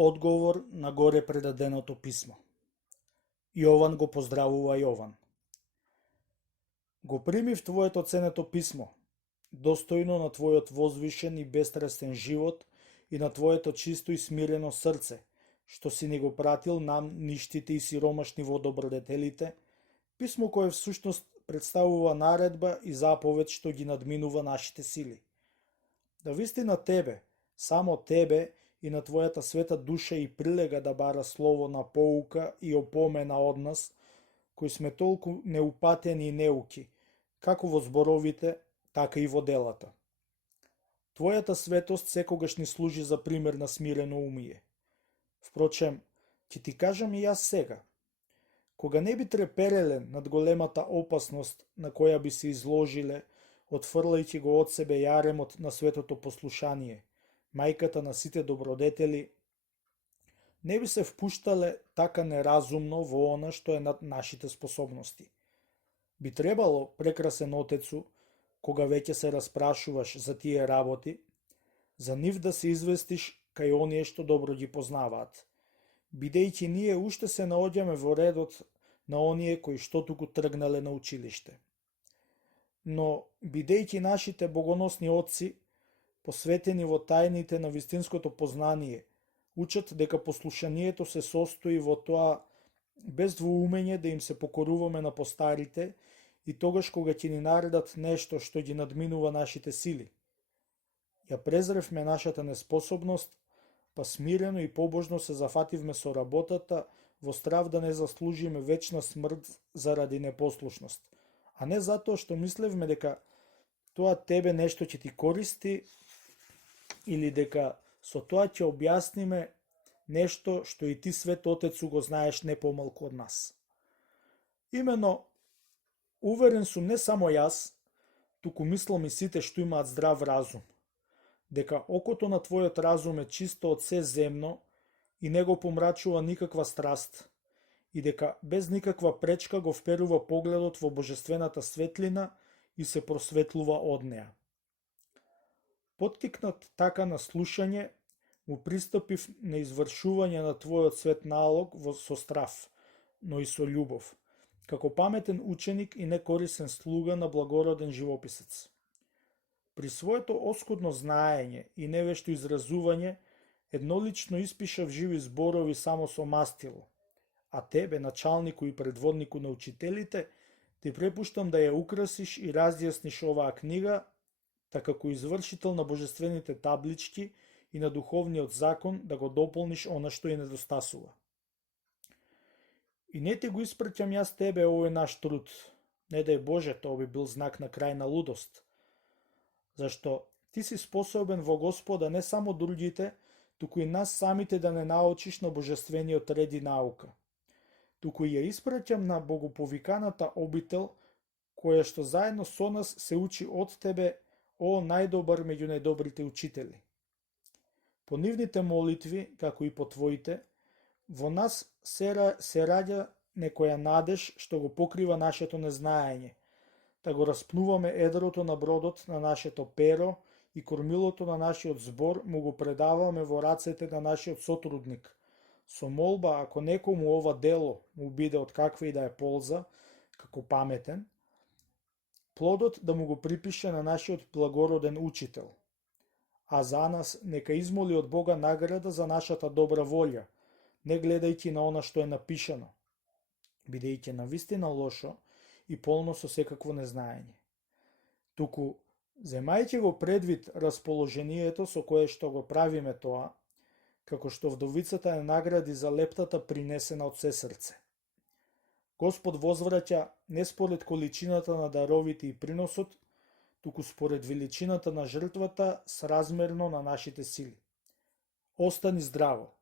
Одговор на горе предаденото писмо. Јован го поздравува Јован. Го примив твоето ценето писмо, достојно на твојот возвишен и бестрастен живот и на твоето чисто и смирено срце, што си ни го пратил нам, ништите и сиромашни водобродетелите, писмо кое всушност представува наредба и заповед што ги надминува нашите сили. Да вистина тебе, само тебе и на твојата света душа и прилега да бара слово на поука и опомена од нас, кои сме толку неупатени и неуки, како во зборовите, така и во делата. Твојата светост секогаш ни служи за пример на смирено умие. Впрочем, ќе ти кажам и јас сега. Кога не би трепереле над големата опасност на која би се изложиле, отфрлајќи го од себе јаремот на светото послушание, мајката на сите добродетели, не би се впуштале така неразумно во она што е над нашите способности. Би требало, прекрасен отецу, кога веќе се распрашуваш за тие работи, за нив да се известиш кај оние што добро ги познаваат, бидејќи ние уште се наоѓаме во редот на оние кои што туку тргнале на училиште. Но, бидејќи нашите богоносни отци, посветени во тајните на вистинското познание, учат дека послушанието се состои во тоа без двоумење да им се покоруваме на постарите и тогаш кога ќе ни наредат нешто што ги надминува нашите сили. Ја презревме нашата неспособност, па смирено и побожно се зафативме со работата во страв да не заслужиме вечна смрт заради непослушност, а не затоа што мислевме дека тоа тебе нешто ќе ти користи или дека со тоа ќе објасниме нешто што и ти, свет отецу, го знаеш не помалку од нас. Имено, уверен сум не само јас, туку мислам и сите што имаат здрав разум, дека окото на твојот разум е чисто од се земно и не го помрачува никаква страст, и дека без никаква пречка го вперува погледот во божествената светлина и се просветлува од неа. Поттикнат така на слушање, му пристапив на извршување на твојот свет налог со страв, но и со љубов, како паметен ученик и некорисен слуга на благороден живописец. При своето оскудно знаење и невешто изразување, еднолично испишав живи зборови само со мастило, а тебе, началнику и предводнику на учителите, ти препуштам да ја украсиш и разјасниш оваа книга, така како извршител на божествените таблички и на духовниот закон да го дополниш она што ја недостасува. И не ти го испраќам јас тебе овој наш труд, не дај Боже, тоа би бил знак на крајна лудост, зашто ти си способен во Господа не само другите, туку и нас самите да не научиш на божествениот ред и наука. Туку ја испраќам на богоповиканата обител, која што заедно со нас се учи од тебе, о најдобар меѓу најдобрите учители. По нивните молитви, како и по твоите, во нас се раѓа некоја надеж што го покрива нашето незнаење, да го распнуваме едрото на бродот на нашето перо и кормилото на нашиот збор му го предаваме во рацете на нашиот сотрудник, со молба ако некому ова дело му биде од каква и да е полза, како паметен, плодот да му го припише на нашиот благороден учител, а за нас нека измоли од Бога награда за нашата добра волја, не гледајќи на она што е напишано, бидејќи навистина лошо и полно со секакво незнаење. Туку, земајќи го предвид расположението со кое што го правиме тоа, како што вдовицата ја награди за лептата принесена од се срце. Господ возвраќа не според количината на даровите и приносот, туку според величината на жртвата сразмерно на нашите сили. Остани здраво!